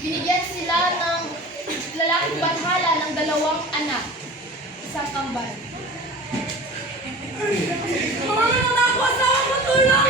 Binigyan sila ng lalaking bathala ng 2 anak. Isang kambal. Marunong na ako sa matulong!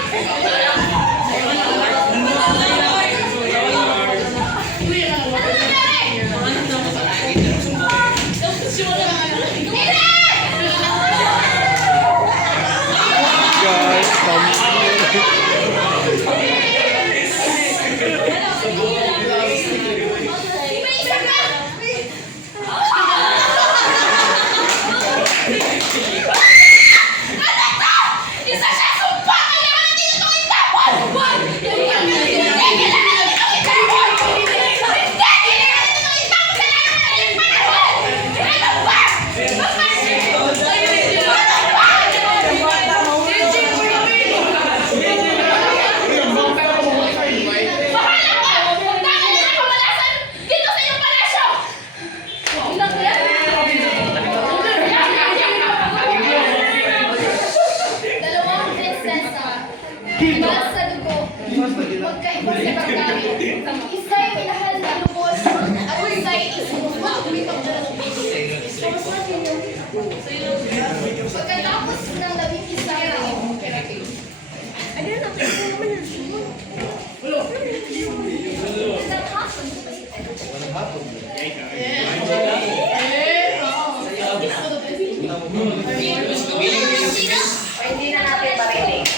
Sa dugo, magkaiba sa pagkain. Isa'y minahal na lubos at isa'y isinuha. Pagkatapos ng 11 araw, isang hapon. Hindi na natin marinig.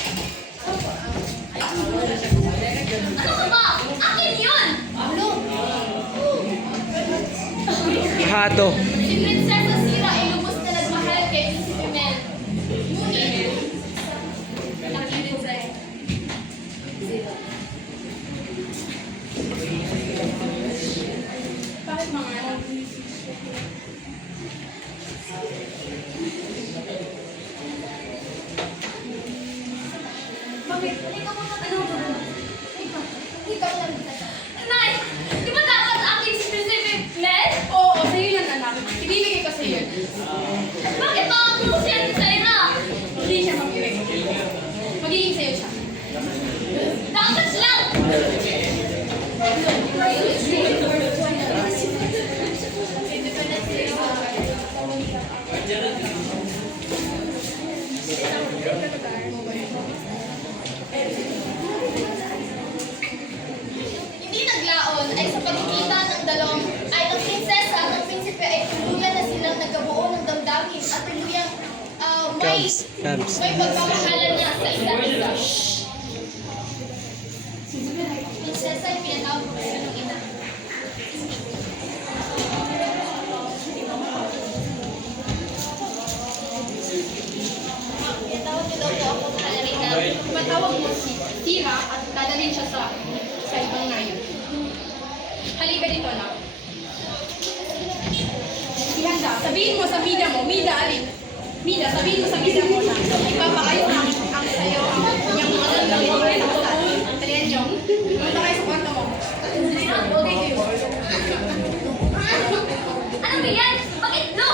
Ano ba? Akin yun! Hato. Si Prinsesa Sira ay lubos na nagmahal kay Prinsipe Mel. Ngunit, nakitin sa'yo. Bakit mga anak? Bakit? Ikaw mo ano? Ikaw lang. Nay! Di ba dapat akin si Prinsipe Mel? Oo, sa'yo yan anak. Ibibigay ko sa'yo. Bakit makakulusin yan sa ina? Hindi siya mamimigay. Magiging sa'yo siya. Dapat lang! Hindi naglaon ay sa pagkikita ng ng prinsesa at ng prinsipe ay tuluyan na silang nagkabuo ng damdamin at tuluyang may pagmamahalan niya sa isa't isa. Prinsesa ay pinatawag ko siya ng ina. Pinatawag niyo daw po ako mahal rin na Matawag mo si Tira at dadalhin siya sa ibang ngayon. Halika dito na. Ihanda. Sabihin mo sa Mida mo. Mida, alin? Mida, sabihin mo sa Mida mo na ipapakayos ang sa'yo ang mga lalagay ng kasal. Trienyo. Punta kayo sa kwarto mo. Okay kayo. ano ba yan? Bakit no?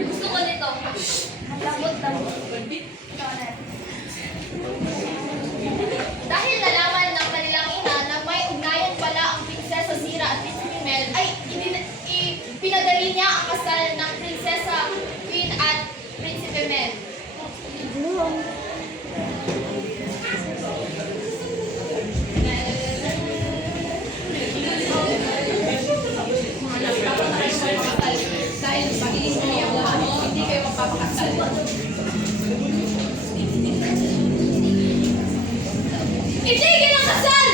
Gusto ko nito. Lamot. Dahil nalaman ng kanilang ina na may ugnayan pala ang Prinsesa Sira at Prinsipe Mel, ay pinadali niya ang kasal ng Prinsesa Queen at Prinsipe Mel. Dahil magiging kami ang lahat, hindi kayo magpapakasal. Itigil ang kasal!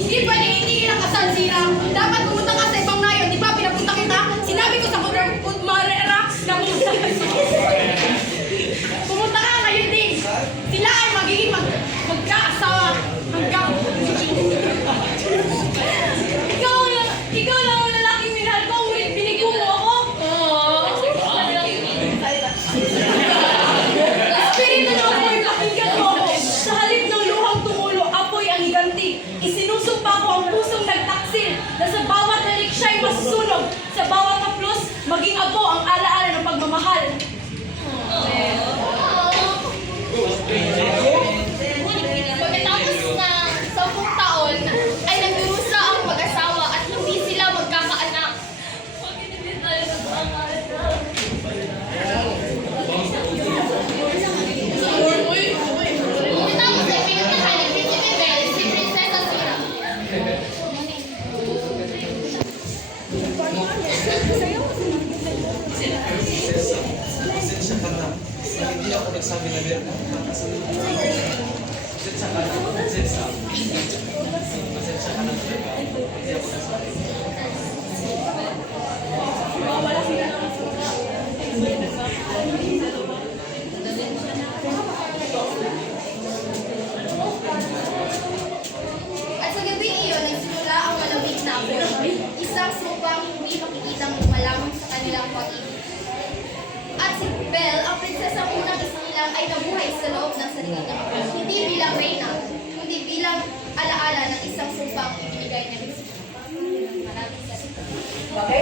Hindi pwede itigil ang kasal, Sira. Dapat pumunta ka sa ibang nayon. Di ba pinapunta kita? Sinabi ko sa Marera na pumunta ka ngayon din. Sila ay magiging magkaasawa hanggang ikaw lang ang lalaking minahal ko. Ngunit binigo mo ako. Espiritu ng apoy, pakinggan mo ako. Sa halip ng luhang tumulo, apoy ang higanti. Isinusumpa ko ang pusong nagtaksil na sa bawat halik siya'y masusunog. Sa bawat haplos, maging abo ang alaala ng pagmamahal. At sa gabi iyon, nagsimula ang malamig na apoy, isang supang hindi makikitang lumalamang sa kanilang pag-ibig. At si Belle, ang prinsesang unang isinilang, ay nabuhay sa loob ng sariling ng apoy, hindi bilang reyna, kundi bilang alaala ng isang supang ibinigay niya. Maraming salamat. Okay,